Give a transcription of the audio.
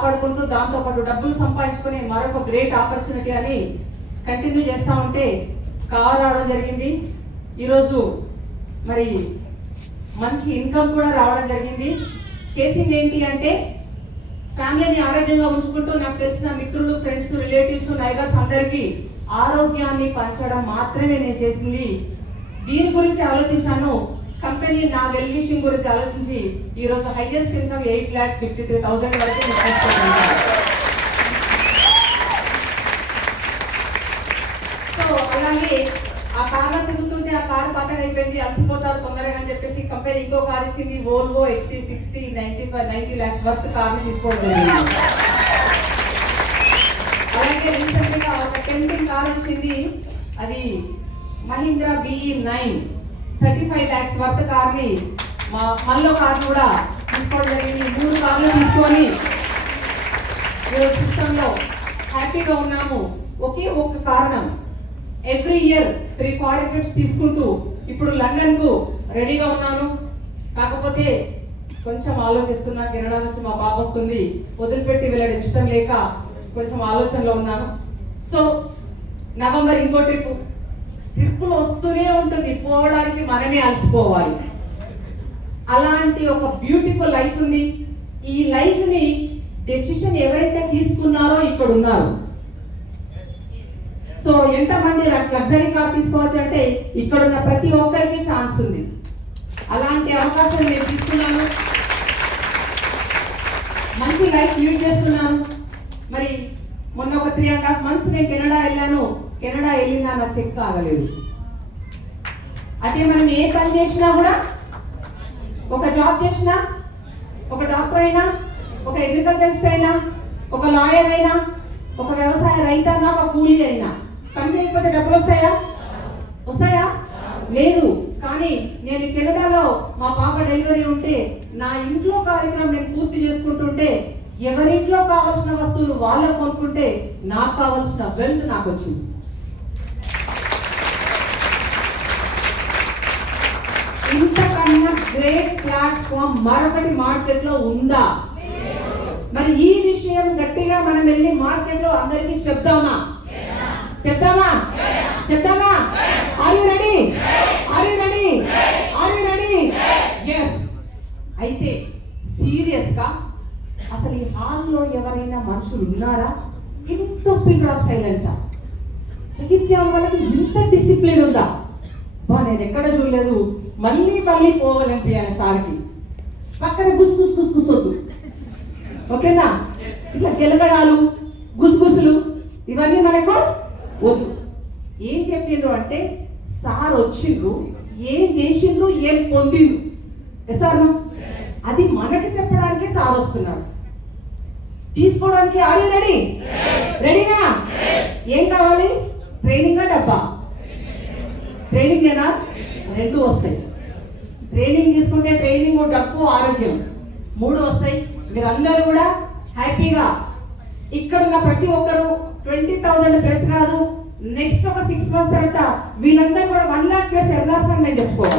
కాపాడుకుంటూ దాంతోపాటు డబ్బులు సంపాదించుకునే మరొక గ్రేట్ ఆపర్చునిటీ అని కంటిన్యూ చేస్తూ ఉంటే కారు రావడం జరిగింది. ఈరోజు మరి మంచి ఇన్కమ్ కూడా రావడం జరిగింది. చేసింది ఏంటి అంటే ఫ్యామిలీని ఆరోగ్యంగా ఉంచుకుంటూ నాకు తెలిసిన మిత్రులు, ఫ్రెండ్స్, రిలేటివ్స్, నైబర్స్ అందరికీ ఆరోగ్యాన్ని పంచడం మాత్రమే నేను చేసింది. దీని గురించి ఆలోచించాను. కంపెనీ నా వెల్ విషింగ్ గురించి ఆలోచించి ఈరోజు హైయెస్ట్ ఇన్కమ్ 8,53,000 వరకు. సో అలాగే ఆ కార్లో తిరుగుతుంటే ఆ కార్ పాతగా అయిపోయింది, అలసిపోతారు తొందరగా అని చెప్పేసి కంపెనీ ఇంకో కార్ ఇచ్చింది. వోల్వో XC60 90 lakhs వర్త్ కార్ని తీసుకోవడం జరిగింది. అలాగే రీసెంట్ గా ఒక టెంపింగ్ కార్ వచ్చింది, అది మహీంద్రా BE9 35 lakhs వర్త్ కార్ని మా మల్లో కార్ కూడా తీసుకోవడం జరిగింది. 3 కార్లు తీసుకొని ఈరోజు సిస్టంలో హ్యాపీగా ఉన్నాము. ఒకే ఒక కారణం, ఎవ్రీ ఇయర్ 3 ఫారిన్ ట్రిప్స్ తీసుకుంటూ ఇప్పుడు లండన్ కు రెడీగా ఉన్నాను. కాకపోతే కొంచెం ఆలోచిస్తున్నా, కెనడా నుంచి మా పాప వస్తుంది, వదిలిపెట్టి వెళ్ళడం ఇష్టం లేక కొంచెం ఆలోచనలో ఉన్నాను. సో నవంబర్ ఇంకో ట్రిప్పులు వస్తూనే ఉంటుంది, పోవడానికి మనమే అలసిపోవాలి. అలాంటి ఒక బ్యూటిఫుల్ లైఫ్ ఉంది. ఈ లైఫ్ ని డెసిషన్ ఎవరైతే తీసుకున్నారో ఇక్కడ ఉన్నారు. సో ఎంతమంది లగ్జరీ కార్ తీసుకోవచ్చు అంటే ఇక్కడ ఉన్న ప్రతి ఒక్కరికి ఛాన్స్ ఉంది. అలాంటి అవకాశం నేను తీసుకున్నాను, మంచి లైఫ్ లీడ్ చేస్తున్నాను. మరి మొన్న ఒక 3.5 months నేను కెనడా వెళ్ళాను. కెనడా వెళ్ళినా నా చెక్ ఆగలేదు. అదే మనం ఏ పని చేసినా కూడా, ఒక జాబ్ చేసినా, ఒక డాక్టర్ అయినా, ఒక అగ్రికల్చరిస్ట్ అయినా, ఒక లాయర్ అయినా, ఒక వ్యవసాయ రైతు అయినా, ఒక కూలీ అయినా, పని చేయకపోతే డబ్బులు వస్తాయా? లేదు. కానీ నేను కెనడాలో మా పాప డెలివరీ ఉంటే నా ఇంట్లో కార్యక్రమం నేను పూర్తి చేసుకుంటుంటే ఎవరింట్లో కావాల్సిన వస్తువులు వాళ్ళకు కొనుక్కుంటే నాకు కావాల్సిన వెల్త్ నాకు వచ్చింది. ఇంతకన్నా గ్రేట్ ప్లాట్ఫామ్ మరొకటి మార్కెట్ లో ఉందా? మరి ఈ విషయం గట్టిగా మనం వెళ్ళి మార్కెట్ లో అందరికీ చెప్దామా? Are you ready? yes. అయితే సీరియస్ గా అసలు ఈ హాల్లో ఎవరైనా మనుషులు ఉన్నారా? ఇంత పిన్ డ్రాప్ సైలెన్సా? జగిత్యాల వాళ్ళకి ఇంత డిసిప్లిన్ ఉందా? నేను ఎక్కడ చూడలేదు. మళ్ళీ పోవాలనిపించాలి సార్కి. పక్కన గుసొద్దు, ఓకేనా? ఇట్లా గెలగడాలు, గుసగుసులు ఇవన్నీ మనకు వద్దు. ఏం చెప్పిండ్రు అంటే సార్ వచ్చిండ్రు, ఏం చేసిండ్రు, ఏం పొందిండ్రు, సార్ అది మనకి చెప్పడానికే సార్ వస్తున్నాడు. తీసుకోవడానికి ఆర్ యు రెడీనా? ఏం కావాలి? ట్రైనింగ్ డబ్బా? ట్రైనింగ్ ఏనా? 2 వస్తాయి. ట్రైనింగ్ తీసుకుంటే ట్రైనింగ్, డబ్బు, ఆరోగ్యం 3 వస్తాయి. మీరందరూ కూడా హ్యాపీగా ఇక్కడున్న ప్రతి ఒక్కరు 20,000 ప్లస్ కాదు, నెక్స్ట్ ఒక 6 months తర్వాత వీళ్ళందరూ కూడా 1 lakh ప్లస్ ఎర్నర్స్ అని నేను చెప్పుకోవాలి.